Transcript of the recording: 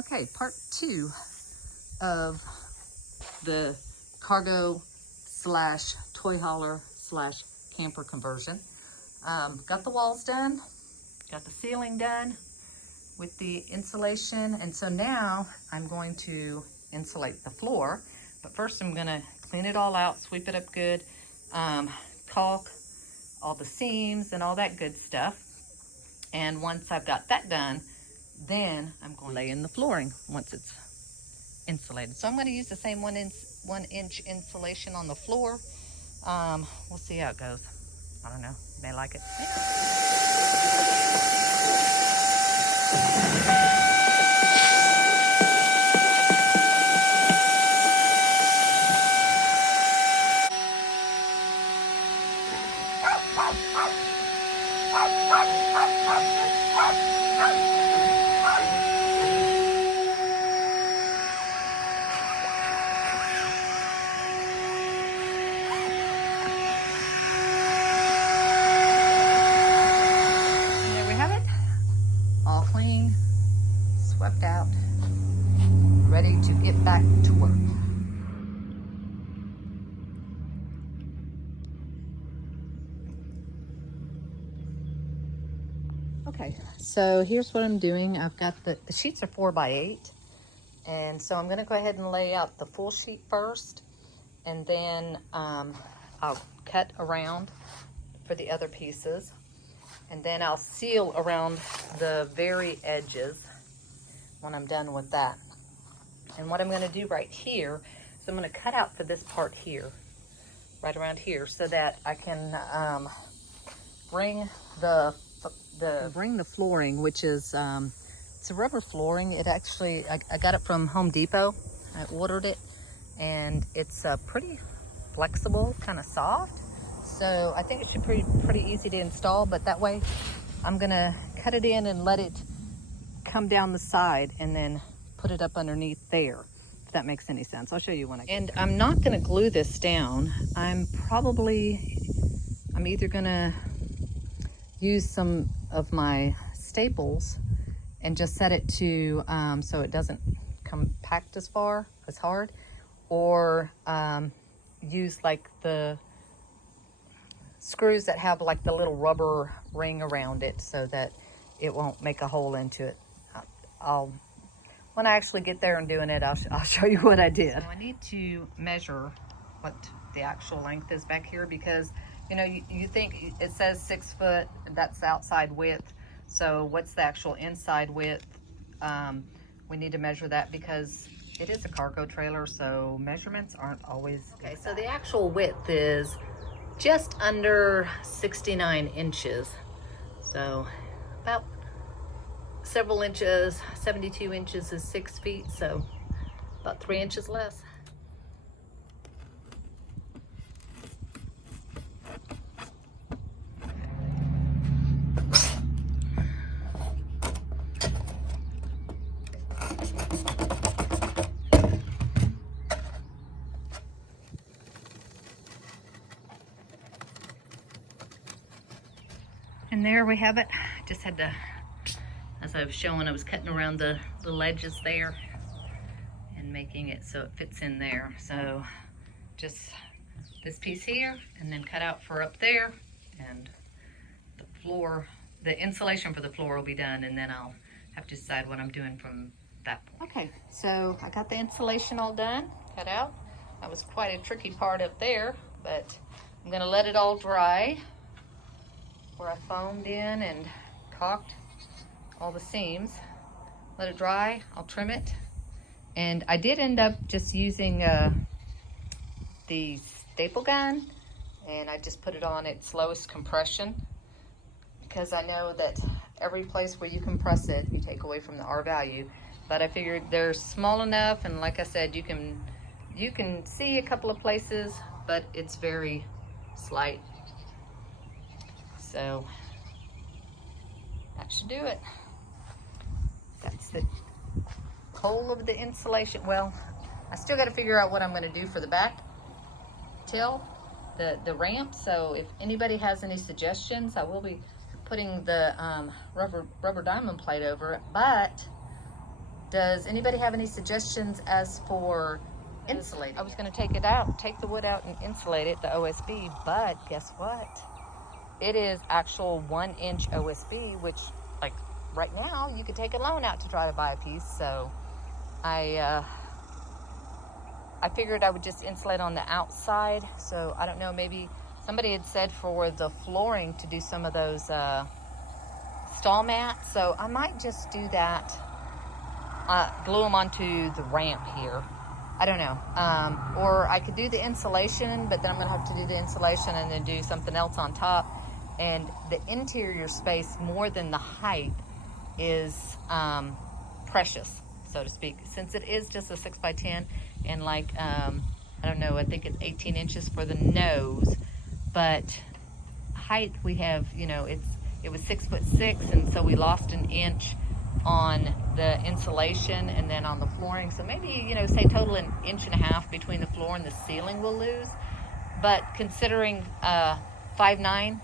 Okay, part 2 of the cargo slash toy hauler slash camper conversion. Got the walls done, got the ceiling done with the insulation, and so now I'm going to insulate the floor. But first I'm gonna clean it all out, sweep it up good, caulk all the seams and all that good stuff. And once I've got that done, then I'm going to lay in the flooring once it's insulated. So I'm going to use the same 1 inch insulation on the floor. We'll see how it goes. I don't know, you may like it. All clean, swept out, ready to get back to work. Okay, so here's what I'm doing. I've got the sheets are 4x8, and so I'm going to go ahead and lay out the full sheet first, and then I'll cut around for the other pieces. And then I'll seal around the very edges when I'm done with that. And what I'm going to do right here is I'm going to cut out for this part here, right around here, so that I can bring the flooring, which is it's a rubber flooring. It actually I got it from Home Depot. I ordered it, and it's pretty flexible, kind of soft. So I think it should be pretty easy to install, but that way I'm gonna cut it in and let it come down the side and then put it up underneath there, if that makes any sense. I'll show you when I get there. And I'm not gonna glue this down. I'm either gonna use some of my staples and just set it to, so it doesn't compact as hard, or use like the screws that have like the little rubber ring around it so that it won't make a hole into it. When I actually get there and doing it, I'll show you what I did. So I need to measure what the actual length is back here, because you know, you think it says 6 foot, that's the outside width. So what's the actual inside width? We need to measure that because it is a cargo trailer, so measurements aren't always okay. So the actual width is just under 69 inches. So about several inches, 72 inches is 6 feet, so about 3 inches less. And there we have it. Just had to, as I was showing, I was cutting around the ledges there and making it so it fits in there. So just this piece here, and then cut out for up there, and the floor, the insulation for the floor will be done, and then I'll have to decide what I'm doing from that point. Okay, so I got the insulation all done, cut out. That was quite a tricky part up there, but I'm gonna let it all dry, where I foamed in and caulked all the seams. Let it dry, I'll trim it. And I did end up just using the staple gun, and I just put it on its lowest compression, because I know that every place where you compress it, you take away from the R value. But I figured they're small enough, and like I said, you can see a couple of places, but it's very slight. So that should do it. That's the whole of the insulation. Well, I still got to figure out what I'm going to do for the back till the ramp. So if anybody has any suggestions, I will be putting the rubber diamond plate over it. But Does anybody have any suggestions as for insulating? I was going to take it out, take the wood out and insulate it, the OSB, but guess what? It is actual 1-inch OSB, which like right now you could take a loan out to try to buy a piece. So I figured I would just insulate on the outside. So I don't know, maybe somebody had said for the flooring to do some of those stall mats. So I might just do that, glue them onto the ramp here. I don't know. Or I could do the insulation, but then I'm gonna have to do the insulation and then do something else on top. And the interior space, more than the height, is precious, so to speak. Since it is just a 6x10 and like, I don't know, I think it's 18 inches for the nose, but height we have, you know, it was 6'6", and so we lost an inch on the insulation and then on the flooring. So maybe, you know, say total 1.5 inches between the floor and the ceiling we'll lose. But considering 5'9",